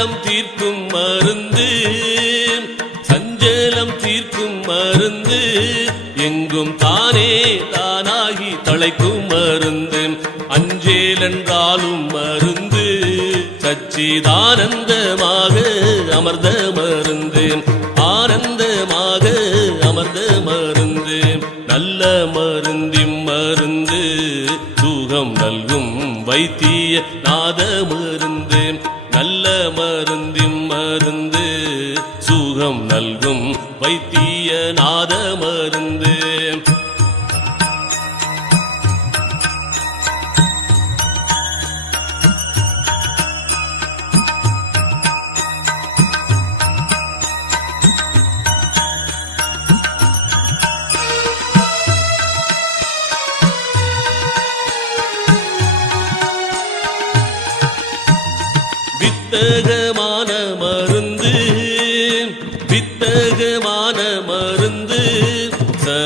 சஞ்சலம் தீர்க்கும் மருந்து சஞ்சலம் தீர்க்கும் மருந்து எங்கும் தானே தானாகி தலைக்கும் மருந்து அஞ்சேலென்றாலும் மருந்து சச்சிதானந்தமாக அமர்ந்த மருந்து ஆனந்தமாக அமர்ந்த மருந்து நல்ல மருந்தின் மருந்து சுகம் நல்கும் வைத்திய நாத மருந்து. மருந்து வித்தகமான மருந்து வித்தகமான மருந்து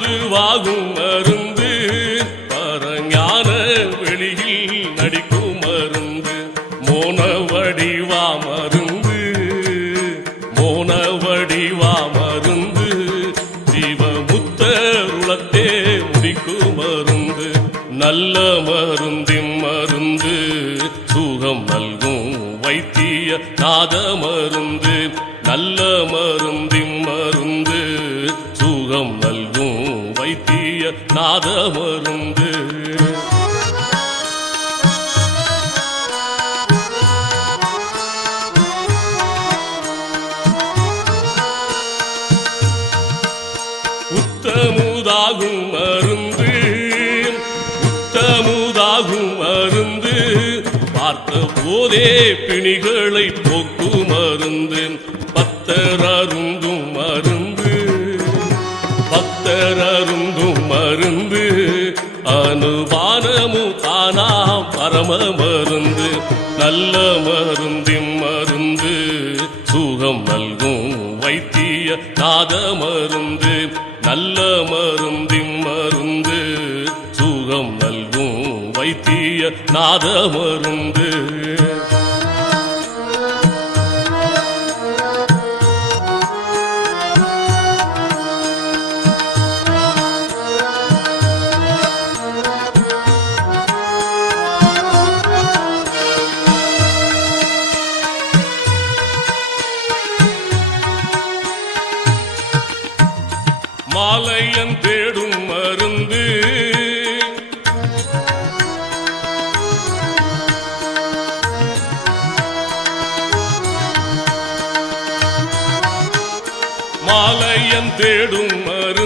நானது மருந்து. பரஞான வெளியில் நடிக்கும் மருந்து. மோன வடிவா மருந்து. மோன வடிவா மருந்து ஜீவமுத்தருளத்தே முடிக்கும் மருந்து. நல்ல மருந்தின் மருந்து. சுகம் நல்கும் வைத்திய நாத மருந்து. நல்ல மருந்தின் மருந்து. சுகம் நல்கும் வைத்திய நாத உத்தமுதாகும் மருந்து. உத்தமுதாகும் மருந்து. பார்த்த போதே பிணிகளை போக்கு மருந்து. பத்தர் அருந்தும் மருந்து. பக்தர் அருந்தும் மருந்து அனுபானமு தானா பரம மருந்து நல்ல மருந்தின் மருந்து சுகம் நல்கும் வைத்திய நாத மருந்து நல்ல மருந்தின் மருந்து சுகம் நல்கும் வைத்திய நாத மருந்து வந்து. மாலையன் தேடும் மருந்து